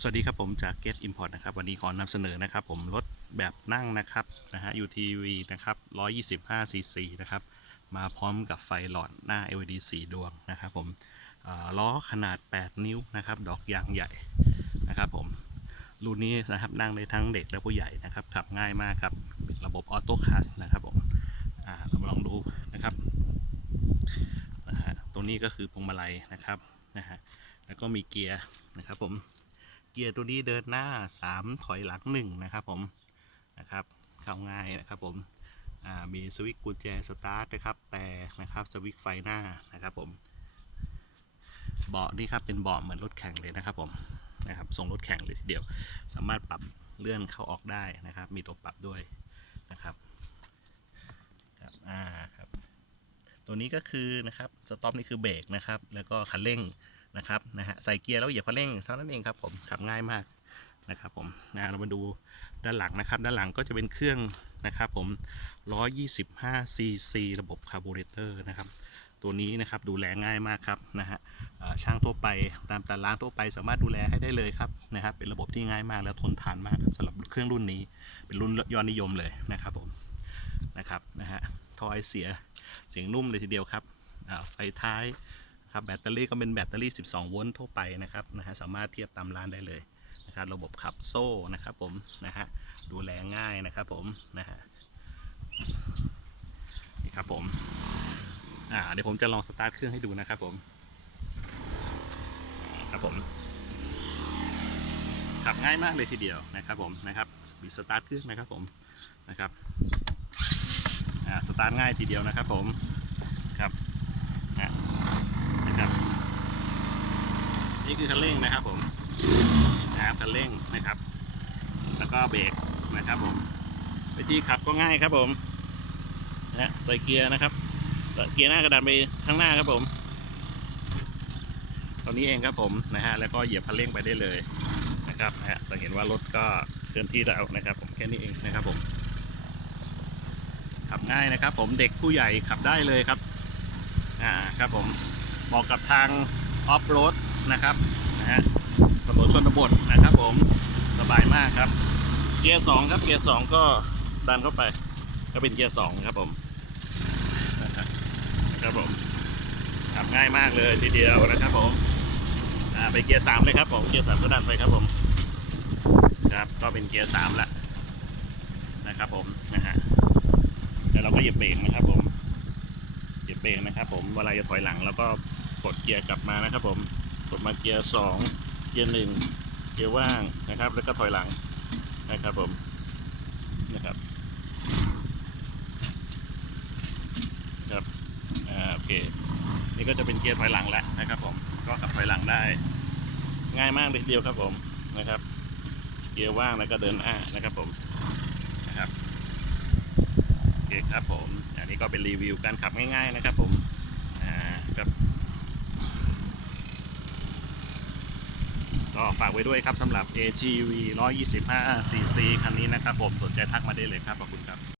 สวัสดีครับผมจาก Get Import นะครับวันนี้ขอนำเสนอนะครับ ผมรถแบบนั่งนะครับนะฮะ UTV นะครับ125 cc นะครับ มาพร้อมกับไฟหลอดหน้า LED 4 ดวงนะครับผมล้อขนาด 8 นิ้วนะครับ ดอกยางใหญ่นะครับผมรุ่นนี้นะครับนั่งได้ทั้งเด็กและผู้ใหญ่นะครับขับง่ายมากครับระบบออโต้คัสนะครับผมเรามาลองดูนะครับนะฮะตรงนี้ก็คือพวงมาลัยนะครับนะฮะแล้วก็มีเกียร์นะครับผม เกียร์ตัวนี้เดินหน้า 3 ถอยหลัง1นะครับผมนะครับเข้าง่ายนะครับผมมีสวิตช์กุญแจสตาร์ทนะครับแต่นะครับสวิตช์ไฟหน้านะครับผมเบาะนี่ครับเป็นเบาะเหมือนรถแข่งเลยนะครับผมนะครับทรงรถแข่งเลยทีเดียว สามารถปรับเลื่อนเข้าออกได้นะครับ มีตัวปรับด้วยนะครับครับอ่าครับตัวนี้ก็คือนะครับสต็อปนี่คือเบรกนะครับ แล้วก็คันเร่ง นะครับนะฮะใส่เกียร์แล้วเหยียบคันเร่งเท่านั้นเองครับผมขับง่ายมากนะครับผมนะเรามาดูด้านหลังนะครับ ด้านหลังก็จะเป็นเครื่องนะครับผม 125 cc ระบบคาร์บูเรเตอร์นะครับ ตัวนี้นะครับดูแลง่ายมากครับนะฮะช่างทั่วไปตามตลาดทั่วไปสามารถดูแลให้ได้เลยครับนะครับ เป็นระบบที่ง่ายมากและทนทานมากสำหรับเครื่องรุ่นนี้ เป็นรุ่นยอดนิยมเลยนะครับผมนะครับนะฮะทอยเสียเสียงนุ่มเลยทีเดียวครับไฟท้าย ครับแบตเตอรี่ก็เป็นแบตเตอรี่ 12 โวลต์ทั่วไปนะครับนะฮะสามารถเทียบตามร้านได้เลยนะครับระบบขับโซ่นะครับผมนะฮะดูแลง่ายนะครับผมนะฮะนี่ครับผมอ่าเดี๋ยวผมจะลองสตาร์ทเครื่องให้ดูนะครับผมครับผมขับง่ายมากเลยทีเดียวนะครับผมนะครับปิดสตาร์ทเครื่องนะครับผมนะครับอ่าสตาร์ทง่ายทีเดียวนะครับผมครับนะ นะครับ นี่คือคันเร่งนะครับผมนะครับคันเร่งนะครับ แล้วก็เบรกนะครับผมวิธีขับก็ง่ายครับผมนะฮะใส่เกียร์นะครับเกียร์หน้ากระดานไปข้างหน้าครับผมตรงนี้เองครับผมนะฮะแล้วก็เหยียบคันเร่งไปได้เลยนะครับนะฮะสังเกตว่ารถก็เคลื่อนที่แล้วนะครับ ผมแค่นี้เองนะครับผม ขับง่ายนะครับ ผมเด็กผู้ใหญ่ขับได้เลยครับอ่าครับผมเหมาะกับทางออฟโรด นะครับนะฮะถนนชนบทนะครับ ผมสบายมากครับ เกียร์สองครับเกียร์สองก็ดันเข้าไป ก็เป็นเกียร์สองครับผมนะครับครับผมขับง่ายมากเลยทีเดียวนะครับผมไปเกียร์สามเลยครับผมเกียร์สามก็ดันไปครับผมครับก็เป็นเกียร์สามละนะครับผมนะฮะแล้วเราก็เหยียบเบรกนะครับผมเหยียบเบรกนะครับ ผมเวลาจะถอยหลังแล้วก็กดเกียร์กลับมานะครับผม กดมาเกียร์สองเกียร์หนึ่งเกียร์ว่างนะครับ แล้วก็ถอยหลังนะครับผมนะครับครับอ่าโอเคนี่ก็จะเป็นเกียร์ถอยหลังแล้วนะครับ ผมก็ขับถอยหลังได้ ง่ายมากเลยทีเดียวครับผมนะครับ เกียร์ว่างแล้วก็เดินหน้านะครับผมนะครับโอเคครับผมอันนี้ก็เป็นรีวิวการขับง่าย ๆนะครับ ผมอ่าครับ ก็ฝากไว้ด้วยครับสำหรับ AGV 125 cc คันนี้นะครับผมสนใจทักมาได้เลยครับขอบคุณครับ